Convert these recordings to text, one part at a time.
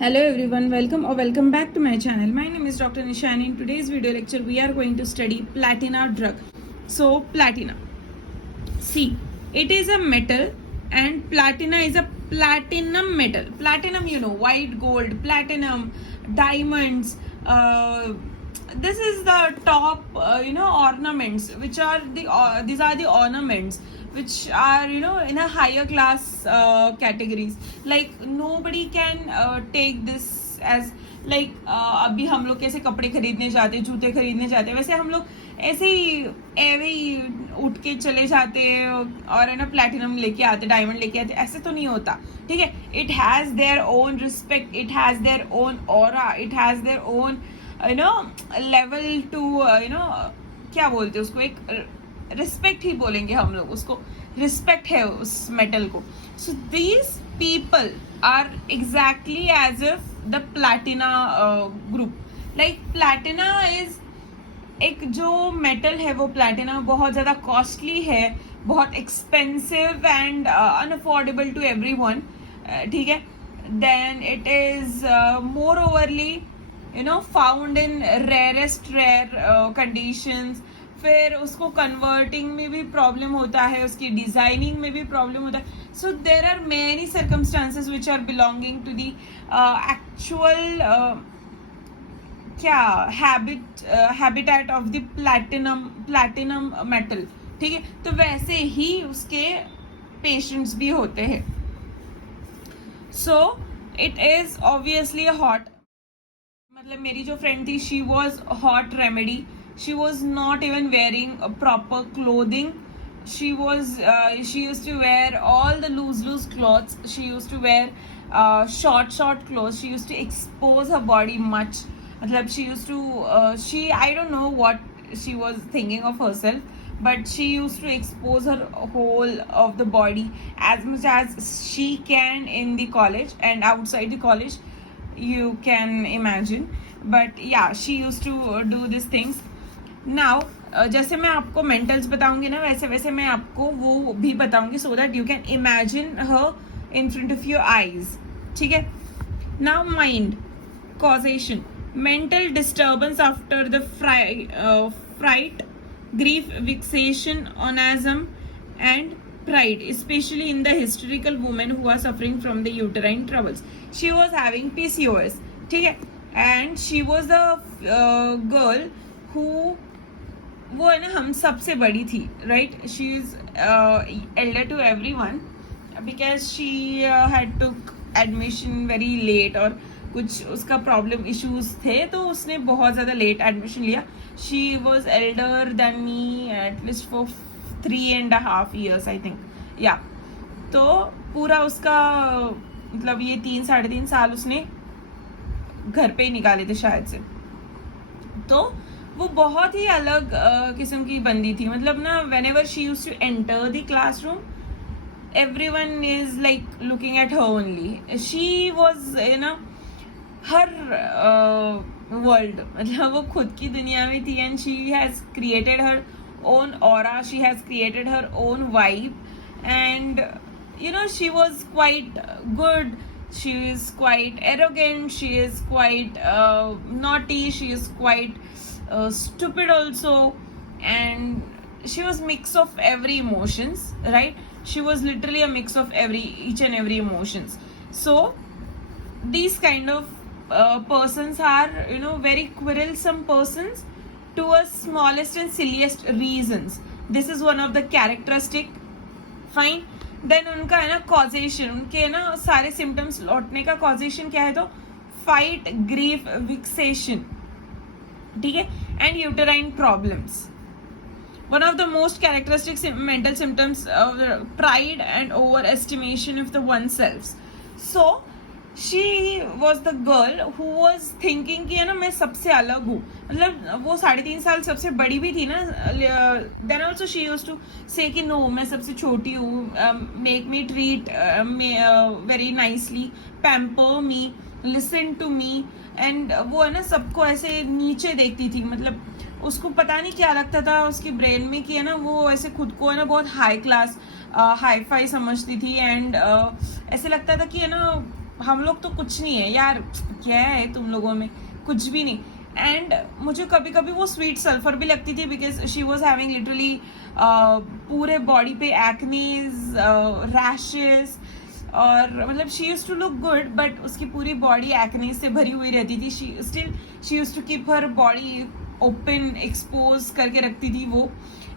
Hello everyone, welcome or welcome back to my channel. My name is Dr. Nishani. In today's video lecture, we are going to study platina drug. So, platina. See, it is a metal and platina is a platinum metal. Platinum, you know, white gold, platinum, diamonds. This is the top, ornaments, which are these are the ornaments which are in a higher class categories. Like nobody can take this as like अभी हम लोग कैसे कपड़े खरीदने जाते हैं, जूते खरीदने जाते हैं, वैसे हम लोग ऐसे ही उठ के चले जाते और है ना प्लैटिनम लेके आते, डायमंड लेके आते. ऐसे तो नहीं होता, ठीक है. It has their own respect, it has their own aura, it has their own level to क्या बोलते हैं उसको, एक रिस्पेक्ट ही बोलेंगे हम लोग उसको, रिस्पेक्ट है उस मेटल को. So these people are exactly as if the platina group. Like platina is एक जो मेटल है वो प्लैटिना बहुत ज़्यादा कॉस्टली है, बहुत expensive and unaffordable to everyone, ठीक है. Then it is more overly found in rarest rare conditions. फिर उसको कन्वर्टिंग में भी प्रॉब्लम होता है, उसकी डिजाइनिंग में भी प्रॉब्लम होता है. So there are many circumstances which are belonging to the actual habitat of the platinum metal, ठीक है. तो वैसे ही उसके पेशेंट्स भी होते हैं. So it is obviously hot. मतलब मेरी जो फ्रेंड थी, she was hot remedy. She was not even wearing a proper clothing. She used to wear all the loose clothes. She used to wear short clothes. She used to expose her body much. मतलब she used to I don't know what she was thinking of herself, but she used to expose her whole of the body as much as she can in the college and outside the college. You can imagine. But yeah, she used to do these things. Now जैसे मैं आपको मेंटल्स बताऊंगी ना, वैसे वैसे मैं आपको वो भी बताऊंगी, so that you can imagine her in front of your eyes, ठीक है. Now mind causation, mental disturbance after the fright, grief, vexation, onanism and pride, especially in the hysterical women who are suffering from the uterine troubles. She was having PCOS, ठीक है. and she was a girl who वो है ना हम सबसे बड़ी थी, right. She is elder to everyone because she had took admission very late, और कुछ उसका प्रॉब्लम इश्यूज थे तो उसने बहुत ज़्यादा लेट एडमिशन लिया. She was Elder than me at least for 3.5 years I think, या. तो पूरा उसका मतलब ये 3-3.5 साल उसने घर पे ही निकाले थे शायद से. तो वो बहुत ही अलग किस्म की बंदी थी. मतलब ना whenever she used to enter the classroom, everyone is like looking at her only. She was her world. मतलब वो खुद की दुनिया में थी, and she has created her own aura, she has created her own vibe, and she was quite good. She is quite arrogant, she is quite naughty, she is quite stupid also, and she was mix of every emotions, right. She was literally a mix of each and every emotions. So these kind of persons are very quarrelsome persons to a smallest and silliest reasons. This is one of the characteristic. Fine. Then उनका है ना causation, उनके है ना सारे symptoms लौटने का causation क्या है, तो फाइट, ग्रीफ, विक्सेशन, ठीक है, and uterine problems. One of the most characteristic mental symptoms pride and over estimation of the one self. So she was the girl who was thinking कि है ना मैं सबसे अलग हूँ. मतलब वो 3.5 साल सबसे बड़ी भी थी ना. Then also she used to say कि नो मैं सबसे छोटी हूँ, make me treat very nicely, pamper me, listen to me. And वो है ना सबको ऐसे नीचे देखती थी. मतलब उसको पता नहीं क्या लगता था उसकी ब्रेन में कि है ना वो ऐसे खुद को है ना बहुत हाई क्लास, हाई फाई समझती थी. एंड ऐसे लगता था कि है ना हम लोग तो कुछ नहीं है यार, क्या है तुम लोगों में, कुछ भी नहीं. एंड मुझे कभी कभी वो स्वीट सल्फर भी लगती थी, because she was having literally पूरे बॉडी पे एक्नीज, रैशेस, और मतलब she use to look good, but उसकी पूरी बॉडी एक्ने से भरी हुई रहती थी. She use to keep her body open, expose करके रखती थी वो.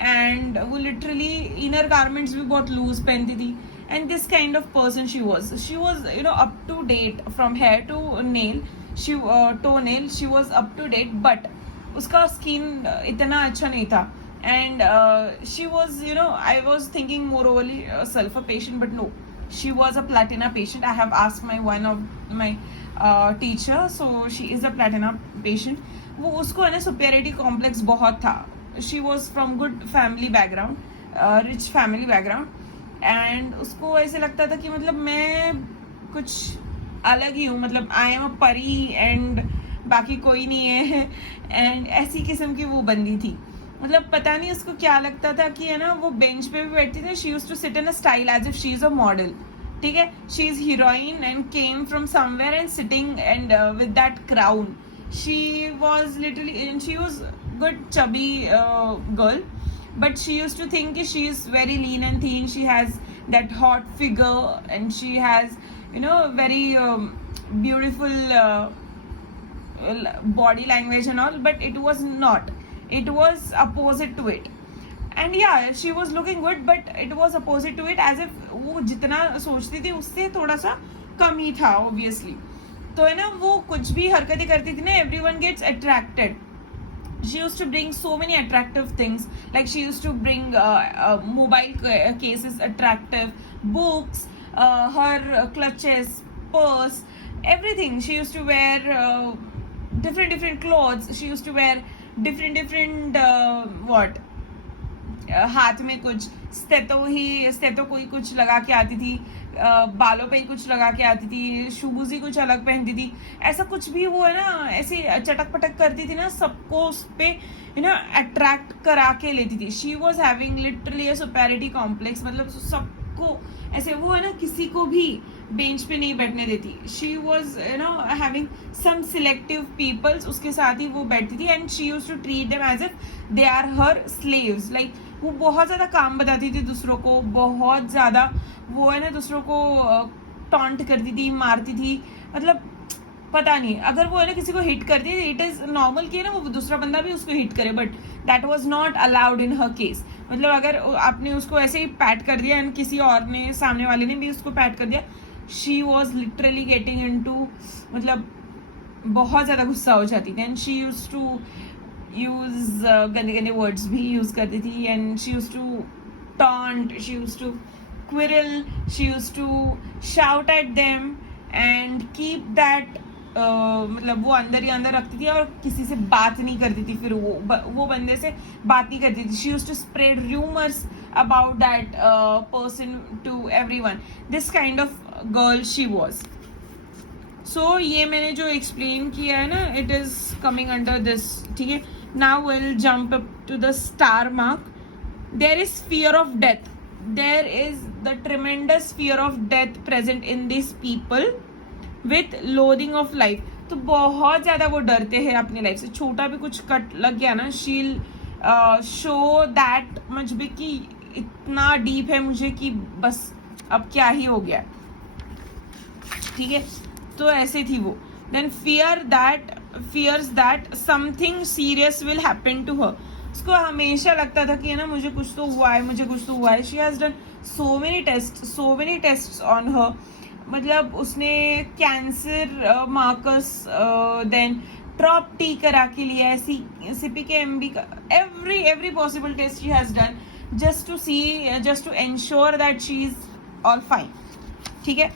एंड वो लिटरली इनर गारमेंट्स भी बहुत लूज पहनती थी. And this kind of person she was you know up to date from hair to nail, toe nail, she was up to date. But उसका स्किन इतना अच्छा नहीं था. And she was you know, I was thinking more overly sulphur patient, but no, she was a platina patient. I have asked one of my teacher, so she is a platina patient. वो उसको है ना superiority complex बहुत था. She was from good family background, rich family background, and उसको ऐसे लगता था कि मतलब मैं कुछ अलग ही हूँ, मतलब I am a परी and बाकी कोई नहीं है, and ऐसी किस्म की वो बंदी थी. मतलब पता नहीं उसको क्या लगता था कि है ना वो बेंच पे भी बैठती थी. She used to sit in a style as if she is a model. ठीक है, she is heroine and came from somewhere and sitting and with that crown. She was literally, and she was good chubby girl, but she used to think she is very lean and thin, she has that hot figure, and she has, you know, very beautiful body language and all, but it was not, it was opposite to it. And yeah, she was looking good, but it was opposite to it, as if वो जितना सोचती थी उससे थोड़ा सा कम ही था obviously. तो है ना वो कुछ भी हरकतें करती थी ना, everyone gets attracted. She used to bring so many attractive things, like she used to bring mobile cases attractive, books, her clutches, purse, everything. She used to wear different clothes. She used to wear different what, हाथ में कुछ stetho कोई कुछ लगा के आती थी, बालों पे ही कुछ लगा के आती थी, शूज ही कुछ अलग पहनती थी. ऐसा कुछ भी वो है ना ऐसे चटक पटक करती थी ना, सबको उस पे यू नो अट्रैक्ट करा के लेती थी. She was having literally a superiority complex. मतलब सबको ऐसे वो है ना किसी को भी बेंच पे नहीं बैठने देती. She was you know having some selective peoples, उसके साथ ही वो बैठती थी. And she used to treat them as if they are her slaves. Like वो बहुत ज़्यादा काम बताती थी दूसरों को, बहुत ज़्यादा वो है ना दूसरों को टॉन्ट करती थी, मारती थी. मतलब पता नहीं, अगर वो है ना किसी को हिट करती है, इट इज़ नॉर्मल कि ना वो दूसरा बंदा भी उसको हिट करे, but that was not allowed in her case. मतलब अगर आपने उसको ऐसे ही पैट कर दिया एंड किसी और ने, सामने वाले ने भी उसको पैट कर दिया, she was literally getting into, मतलब बहुत ज़्यादा गुस्सा हो जाती थी. And she used to use गंदे वर्ड्स भी यूज करती थी. And she used to taunt, she used to quarrel, she used to shout at them and keep that, मतलब वो अंदर ही अंदर रखती थी और किसी से बात नहीं करती थी. फिर वो बंदे से बात नहीं करती थी. She used to spread rumours about that person to everyone. This kind of girl she was. So ये मैंने जो एक्सप्लेन किया है ना, it is coming under this. ठीक है, now will jump up to the star mark. There is fear of death. There is the tremendous fear of death present in this people with loathing of life. तो बहुत ज्यादा वो डरते हैं अपनी life से. छोटा भी कुछ कट लग गया ना, शील शो दैट मच भी कि इतना डीप है मुझे कि बस अब क्या ही हो गया. ठीक है, तो ऐसे थी वो. Then fears that something serious will happen to her. उसको हमेशा लगता था कि है ना मुझे कुछ तो हुआ है, मुझे कुछ तो हुआ है. She has done so many test on her. मतलब उसने cancer markers, then trop T करा के लिया है, CPK-MB का, every possible test she has done just to ensure that she is all fine. ठीक है.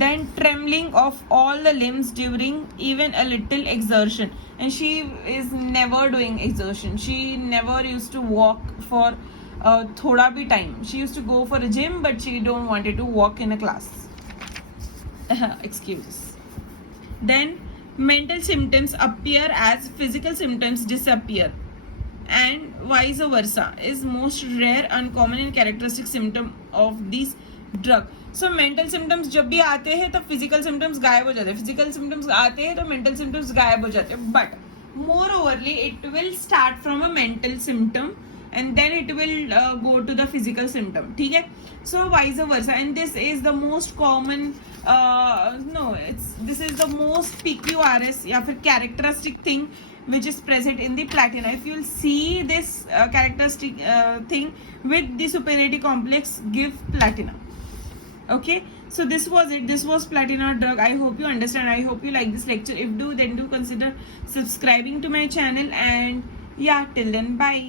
Then trembling of all the limbs during even a little exertion, and she is never doing exertion. She never used to walk for thoda bhi time. She used to go for a gym, but she don't wanted to walk in a class. Excuses. Then mental symptoms appear as physical symptoms disappear, and vice versa is most rare, uncommon, and characteristic symptom of these drug. So mental symptoms जब भी आते हैं तब physical symptoms गायब हो जाते हैं, physical symptoms आते हैं तो मेंटल सिम्टम्स गायब हो जाते हैं. But more overly it will start from a mental symptom and then it will go to the physical symptom. ठीक है. So vice versa, and this is the most common this is the most PQRS या फिर characteristic thing which is present in the platina. If you'll see this characteristic thing with the superiority complex, give platina. Okay, so this was it. This was platina drug. I hope you understand. I hope you like this lecture. If do, then do consider subscribing to my channel. And yeah, till then, bye.